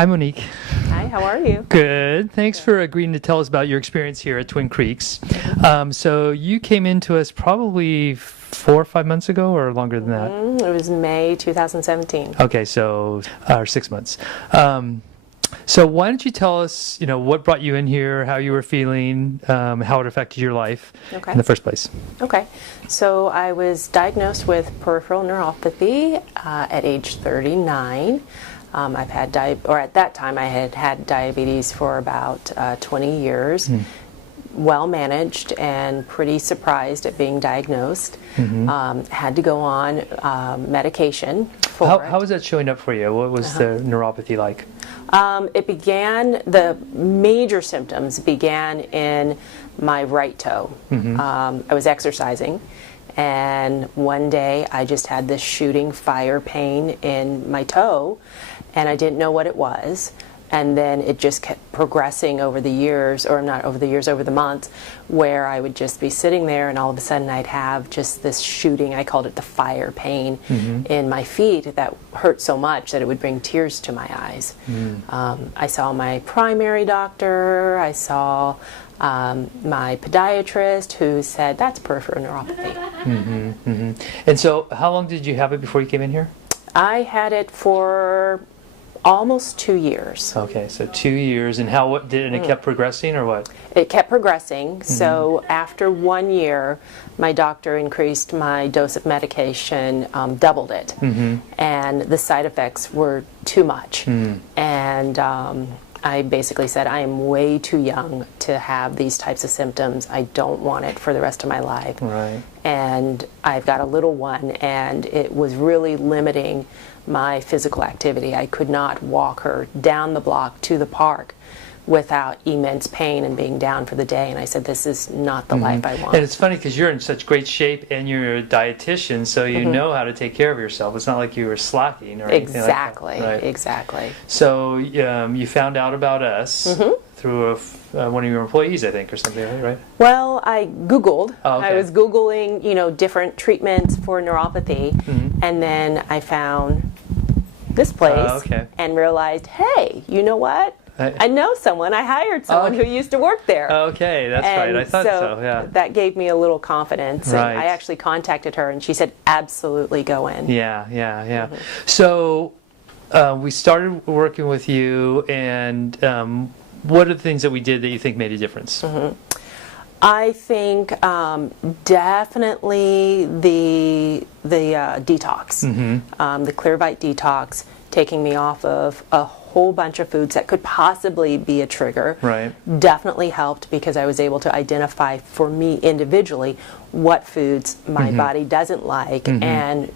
Hi, Monique. Hi, how are you? Good. Thanks for agreeing to tell us about your experience here at Twin Creeks. So you came into us probably 4 or 5 months ago, or longer than that? It was May 2017. Okay, so 6 months. So why don't you tell us, what brought you in here, how you were feeling, how it affected your life in the first place? Okay. So I was diagnosed with peripheral neuropathy at age 39. I've had at that time I had had diabetes for about 20 years. Well managed and pretty surprised at being diagnosed. Had to go on medication for it. How was that showing up for you? What was the neuropathy like? The major symptoms began in my right toe. I was exercising, and one day I just had this shooting fire pain in my toe, and I didn't know what it was. And then it just kept progressing over the years, or not over the years, over the months, where I would just be sitting there and all of a sudden I'd have just this shooting, I called it the fire pain, in my feet that hurt so much that it would bring tears to my eyes. I saw my primary doctor, I saw my podiatrist, who said, that's peripheral neuropathy. And so how long did you have it before you came in here? I had it for almost 2 years. Okay, so 2 years, and it kept progressing, or what? It kept progressing. So after 1 year, my doctor increased my dose of medication, doubled it, and the side effects were too much. And I basically said, I am way too young to have these types of symptoms. I don't want it for the rest of my life. Right. And I've got a little one, and it was really limiting my physical activity. I could not walk her down the block to the park without immense pain and being down for the day. And I said, this is not the life I want. And it's funny because you're in such great shape and you're a dietitian, so you know how to take care of yourself. It's not like you were slacking or anything like that. Right. Exactly. So you found out about us through one of your employees, I think, or something, right? Well, I Googled. Oh, okay. I was Googling, different treatments for neuropathy, and then I found this place and realized, hey, you know what? I know someone. I hired someone who used to work there. Okay, that's right. I thought so, yeah. That gave me a little confidence. Right. And I actually contacted her, and she said, absolutely go in. Yeah. So we started working with you, and what are the things that we did that you think made a difference? I think definitely the detox, the Clear Bite detox, taking me off of a whole bunch of foods that could possibly be a trigger. Right. Definitely helped because I was able to identify for me individually what foods my body doesn't like and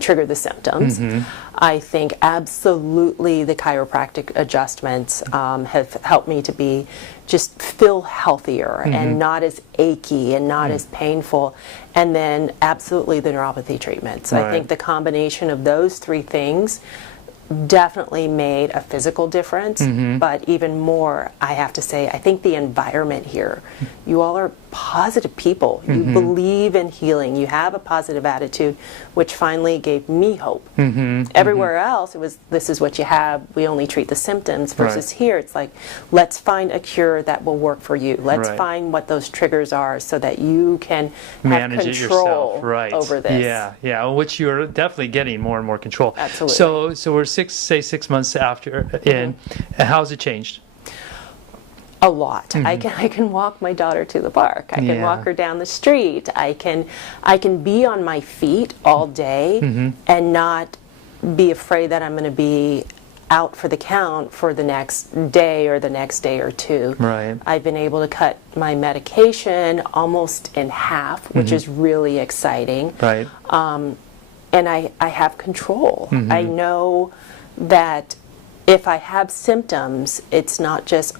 trigger the symptoms. I think absolutely the chiropractic adjustments have helped me to just feel healthier and not as achy and not as painful. And then absolutely the neuropathy treatments. I think the combination of those three things definitely made a physical difference, but even more, I have to say, I think the environment here, you all are positive people. You believe in healing. You have a positive attitude, which finally gave me hope. Everywhere else, it was, this is what you have. We only treat the symptoms, versus here, it's like, let's find a cure that will work for you. Let's find what those triggers are so that you can manage control it yourself. over this. Yeah, which you're definitely getting more and more control. Absolutely. So we're 6 months after in, and how's it changed? A lot. I can walk my daughter to the park. I can walk her down the street. I can be on my feet all day and not be afraid that I'm going to be out for the count for the next day or the next day or two. Right. I've been able to cut my medication almost in half, which is really exciting. Right. And I have control. I know that if I have symptoms, it's not just,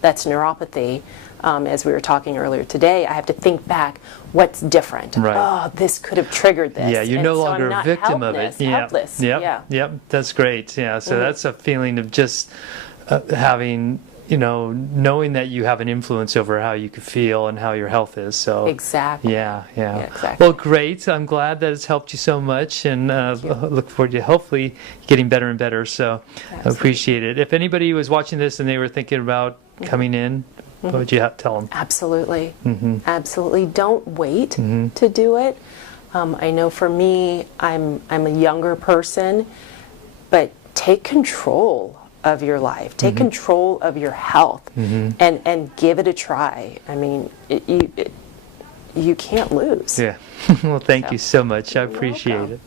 that's neuropathy. As we were talking earlier today, I have to think back, what's different? Right. Oh, this could have triggered this. Yeah, you're no longer a victim of it. Helpless. Yep, that's great. Yeah, so that's a feeling of just having knowing that you have an influence over how you could feel and how your health is. So exactly. Yeah. Exactly. Well, great. I'm glad that it's helped you so much, and look forward to hopefully getting better and better. So I appreciate it. If anybody was watching this and they were thinking about coming in, what would you tell them? Absolutely. Absolutely. Don't wait to do it. I know for me, I'm a younger person, but take control of your life. Take control of your health and give it a try. I mean, you can't lose. Yeah. Well, thank you so much. I appreciate it.